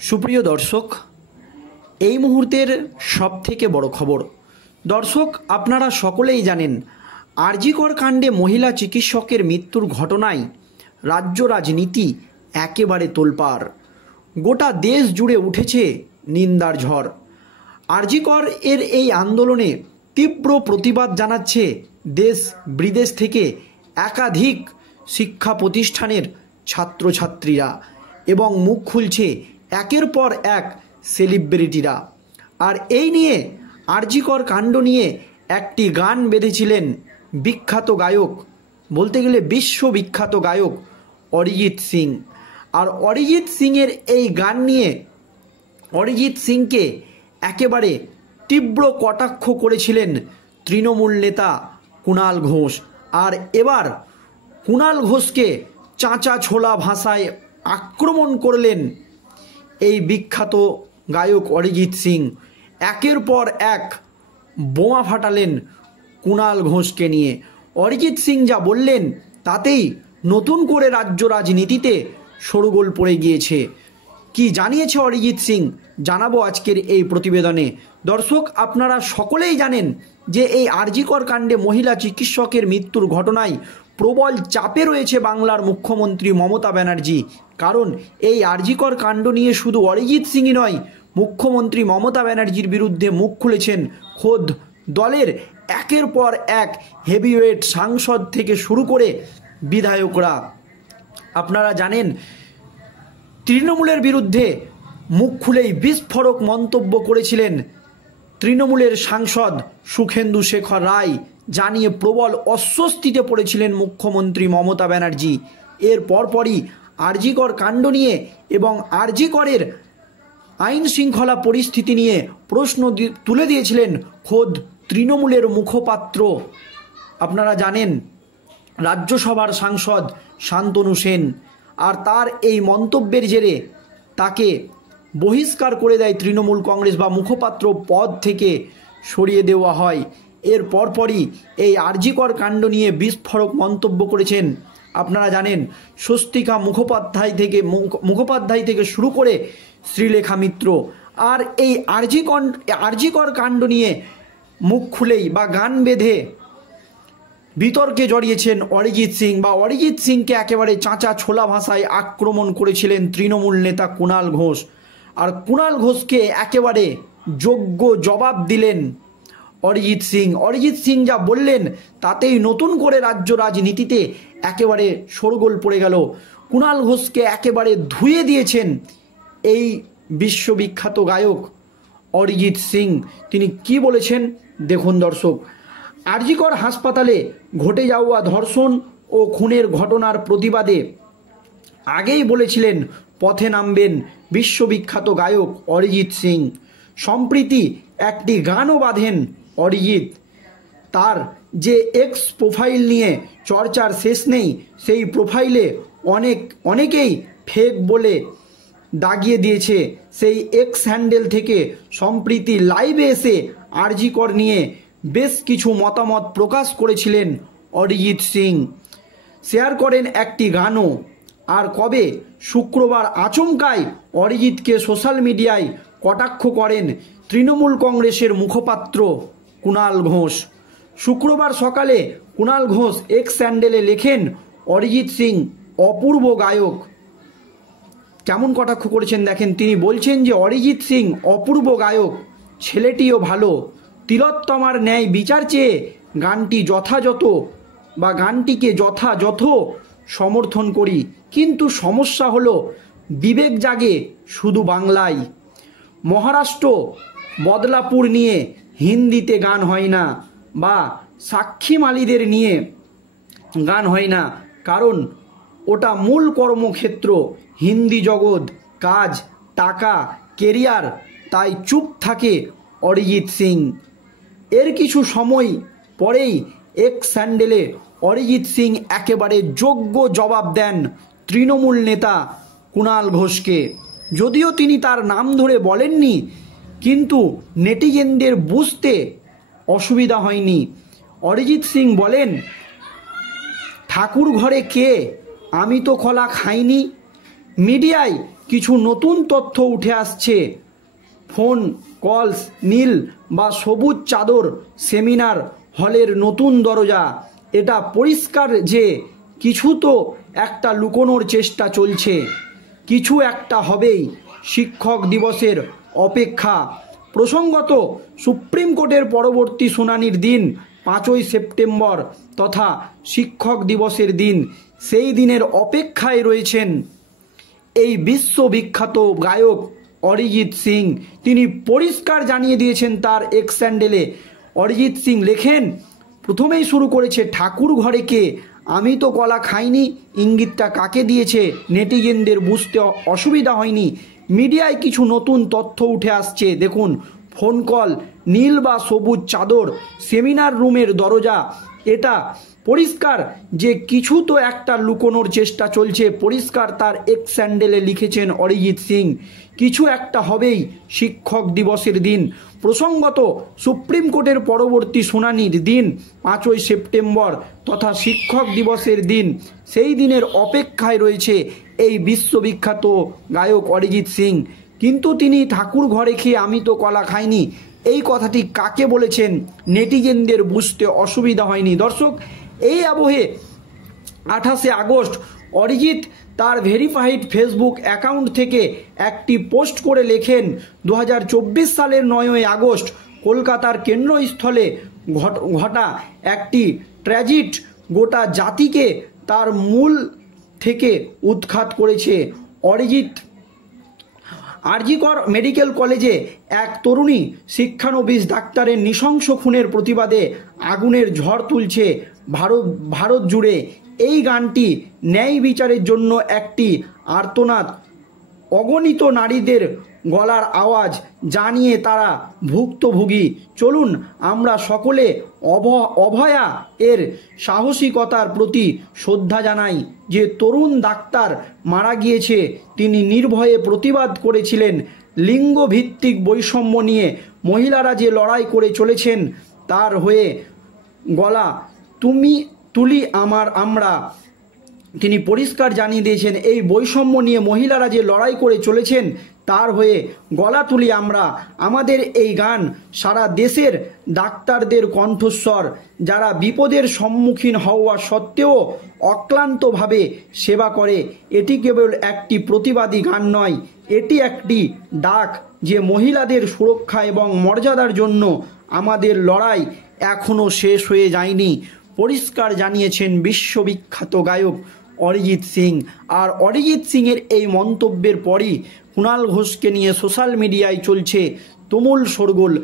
সুপ্রিয় দর্শক, এই মুহূর্তের সবথেকে বড় খবর। দর্শক, আপনারা সকলেই জানেন আর.জি. কর কাণ্ডে মহিলা চিকিৎসকের মৃত্যুর ঘটনায় রাজ্য রাজনীতি একেবারে তোলপাড়। গোটা দেশ জুড়ে উঠেছে নিন্দার ঝড়। আর.জি. কর এর এই আন্দোলনে তীব্র প্রতিবাদ জানাচ্ছে দেশ বিদেশ থেকে একাধিক শিক্ষা প্রতিষ্ঠানের ছাত্রছাত্রীরা এবং মুখ খুলছে একের পর এক সেলিব্রিটিরা। আর এই নিয়ে আর.জি. কর কাণ্ড নিয়ে একটি গান বেঁধেছিলেন বিখ্যাত গায়ক, বলতে গেলে বিশ্ববিখ্যাত গায়ক অরিজিৎ সিং। আর অরিজিৎ সিংয়ের এই গান নিয়ে অরিজিৎ সিংকে একেবারে তীব্র কটাক্ষ করেছিলেন তৃণমূল নেতা কুণাল ঘোষ। আর এবার কুণাল ঘোষকে চাঁচা ছোলা ভাষায় আক্রমণ করলেন এই বিখ্যাত গায়ক অরিজিৎ সিং। একের পর এক বোমা ফাটালেন কুণাল ঘোষকে নিয়ে। অরিজিৎ সিং যা বললেন তাতেই নতুন করে রাজ্য রাজনীতিতে শোরগোল পড়ে গিয়েছে। কি জানিয়েছে অরিজিৎ সিং জানাবো আজকের এই প্রতিবেদনে। দর্শক, আপনারা সকলেই জানেন যে এই আর.জি. কর কাণ্ডে মহিলা চিকিৎসকের মৃত্যুর ঘটনায় প্রবল চাপে রয়েছে বাংলার মুখ্যমন্ত্রী মমতা ব্যানার্জি। কারণ এই আর.জি. কর কাণ্ড নিয়ে শুধু অরিজিৎ সিংই নয়, মুখ্যমন্ত্রী মমতা ব্যানার্জির বিরুদ্ধে মুখ খুলেছেন খোদ দলের একের পর এক হেভিওয়েট সাংসদ থেকে শুরু করে বিধায়করা। আপনারা জানেন তৃণমূলের বিরুদ্ধে মুখ খুলেই বিস্ফোরক মন্তব্য করেছিলেন তৃণমূলের সাংসদ সুখেন্দু শেখর রায়, জানিয়ে প্রবল অস্বস্তিতে পড়েছিলেন মুখ্যমন্ত্রী মমতা ব্যানার্জি। এর পরপরই আর.জি. কর কাণ্ড নিয়ে এবং আর.জি. করের আইন শৃঙ্খলা পরিস্থিতি নিয়ে প্রশ্ন তুলে দিয়েছিলেন খোদ তৃণমূলের মুখপাত্র, আপনারা জানেন রাজ্যসভার সাংসদ শান্তনু সেন। আর তার এই মন্তব্যের জেরে তাকে বহিষ্কার করে দেয় তৃণমূল কংগ্রেস বা মুখপাত্র পদ থেকে সরিয়ে দেওয়া হয়। এর পরপরই এই আর.জি. কর কাণ্ড নিয়ে বিস্ফোরক মন্তব্য করেছেন, আপনারা জানেন স্বস্তিকা মুখোপাধ্যায় থেকে শুরু করে শ্রীলেখা মিত্র। আর এই আর.জি. কর কাণ্ড নিয়ে মুখ খুলেই বা গান বেঁধে বিতর্কে জড়িয়েছেন অরিজিৎ সিং, বা অরিজিৎ সিংকে একেবারে চাঁচা ছোলা ভাষায় আক্রমণ করেছিলেন তৃণমূল নেতা কুণাল ঘোষ। আর কুণাল ঘোষকে একেবারে যোগ্য জবাব দিলেন অরিজিৎ সিং। অরিজিৎ সিং যা বললেন তাতেই নতুন করে রাজ্য রাজনীতিতে একেবারে শোরগোল পড়ে গেল। কুণাল ঘোষকে একেবারে ধুয়ে দিয়েছেন এই বিশ্ববিখ্যাত গায়ক অরিজিৎ সিং। তিনি কি বলেছেন দেখুন দর্শক। আর.জি. কর হাসপাতালে ঘটে যাওয়া ধর্ষণ ও খুনের ঘটনার প্রতিবাদে আগেই বলেছিলেন পথে নামবেন বিশ্ববিখ্যাত গায়ক অরিজিৎ সিং। সম্প্রতি একটি গানও বাঁধেন অরিজিৎ। তার যে এক্স প্রোফাইল নিয়ে চর্চার শেষ নেই, সেই প্রোফাইলে অনেকেই ফেক বলে দাগিয়ে দিয়েছে। সেই এক্স হ্যান্ডেল থেকে সম্প্রতি লাইভে এসে আর.জি. কর নিয়ে বেশ কিছু মতামত প্রকাশ করেছিলেন অরিজিৎ সিং। শেয়ার করেন একটি গানও। আর কবে শুক্রবার আচমকাই অরিজিৎকে সোশ্যাল মিডিয়ায় কটাক্ষ করেন তৃণমূল কংগ্রেসের মুখপাত্র কুণাল ঘোষ। শুক্রবার সকালে কুণাল ঘোষ এক্স হ্যান্ডেলে লেখেন, অরিজিৎ সিং অপূর্ব গায়ক। কেমন কটাক্ষ করেছেন দেখেন। তিনি বলছেন যে অরিজিৎ সিং অপূর্ব গায়ক, ছেলেটিও ভালো, তিলোত্তমার ন্যায় বিচার চেয়ে গানটিকে যথাযথ সমর্থন করি। কিন্তু সমস্যা হলো বিবেক জাগে শুধু বাংলায়। মহারাষ্ট্র বদলাপুর নিয়ে হিন্দিতে গান হয় না, বা সাক্ষী মালিদের নিয়ে গান হয় না, কারণ ওটা মূল কর্মক্ষেত্র। হিন্দি জগৎ, কাজ, টাকা, কেরিয়ার, তাই চুপ থাকে অরিজিৎ সিং। এর কিছু সময় পরেই এক্স হ্যান্ডেলে অরিজিৎ সিং একেবারে যোগ্য জবাব দেন তৃণমূল নেতা কুণাল ঘোষকে। যদিও তিনি তার নাম ধরে বলেননি, কিন্তু নেটিজেনদের বুঝতে অসুবিধা হয়নি। অরিজিৎ সিং বলেন, ঠাকুর ঘরে কে, আমি তো কলা খাইনি। মিডিয়ায় কিছু নতুন তথ্য উঠে আসছে। ফোন কলস, নীল বা সবুজ চাদর, সেমিনার হলের নতুন দরজা, এটা পরিষ্কার যে কিছু তো একটা লুকোনোর চেষ্টা চলছে। কিছু একটা হবেই। শিক্ষক দিবসের অপেক্ষা। প্রসঙ্গত, সুপ্রিম কোর্টের পরবর্তী শুনানির দিন 5ই সেপ্টেম্বর তথা শিক্ষক দিবসের দিন। সেই দিনের অপেক্ষায় রয়েছেন এই বিশ্ববিখ্যাত গায়ক অরিজিৎ সিং। তিনি পরিষ্কার জানিয়ে দিয়েছেন তার এক্স হ্যান্ডেলে। অরিজিৎ সিং লেখেন, প্রথমেই শুরু করেছে ঠাকুর ঘরে কে, আমি তো কলা খাইনি, ইঙ্গিতটা কাকে দিয়েছে নেটিজেনদের বুঝতে অসুবিধা হয়নি। মিডিয়ায় কিছু নতুন তথ্য উঠে আসছে। দেখুন, ফোন কল, নীল বা সবুজ চাদর, সেমিনার রুমের দরজা, এটা পরিষ্কার যে কিছু তো একটা লুকোনোর চেষ্টা চলছে। পরিষ্কার তার এক্স স্যান্ডেলে লিখেছেন অরিজিৎ সিং। কিছু একটা হবেই শিক্ষক দিবসের দিন। প্রসঙ্গত, সুপ্রিম কোর্টের পরবর্তী শুনানির দিন 5ই সেপ্টেম্বর তথা শিক্ষক দিবসের দিন। সেই দিনের অপেক্ষায় রয়েছে এই বিশ্ববিখ্যাত গায়ক অরিজিৎ সিং। কিন্তু তিনি ঠাকুর ঘরে খেয়ে আমি তো কলা খাইনি, এই কথাটি কাকে বলেছেন নেটিজেনদের বুঝতে অসুবিধা হয়নি। দর্শক, এই আবহে 28শে আগস্ট অরিজিৎ তার ভেরিফাইড ফেসবুক অ্যাকাউন্ট থেকে একটি পোস্ট করে লেখেন, 2024 সালের 9ই আগস্ট কলকাতার কেন্দ্রস্থলে ঘটা একটি ট্র্যাজেডি গোটা জাতিকে তার মূল থেকে উৎখাত করেছে। অরিজিৎ আরজিকর মেডিকেল কলেজে এক তরুণী শিক্ষানবিশ ডাক্তারের নৃশংস খুনের প্রতিবাদে আগুনের ঝড় তুলছে ভারত জুড়ে। এই গানটি ন্যায় বিচারের জন্য একটি আর্তনাদ, অগণিত নারীদের গলার আওয়াজ জানিয়ে তারা ভুক্তভোগী। চলুন আমরা সকলে অভয়া এর সাহসিকতার প্রতি শ্রদ্ধা জানাই। যে তরুণ ডাক্তার মারা গিয়েছে, তিনি নির্ভয়ে প্রতিবাদ করেছিলেন লিঙ্গভিত্তিক বৈষম্য নিয়ে। মহিলারা যে লড়াই করে চলেছেন তার হয়ে গলা তুলি আমরা। তিনি পরিষ্কার জানিয়ে দিয়েছেন এই বৈষম্য নিয়ে মহিলারা যে লড়াই করে চলেছেন তার হয়ে গলা তুলি আমরা। আমাদের এই গান সারা দেশের ডাক্তারদের কণ্ঠস্বর, যারা বিপদের সম্মুখীন হওয়া সত্ত্বেও অক্লান্তভাবে সেবা করে। এটি কেবল একটি প্রতিবাদী গান নয়, এটি একটি ডাক যে মহিলাদের সুরক্ষা এবং মর্যাদার জন্য আমাদের লড়াই এখনও শেষ হয়ে যায়নি। পরিষ্কার জানিয়েছেন বিশ্ববিখ্যাত গায়ক অরিজিৎ সিং। আর অরিজিৎ সিংয়ের এই মন্তব্যের পরই কুণাল ঘোষকে নিয়ে সোশ্যাল মিডিয়ায় চলছে তুমুল শোরগোল।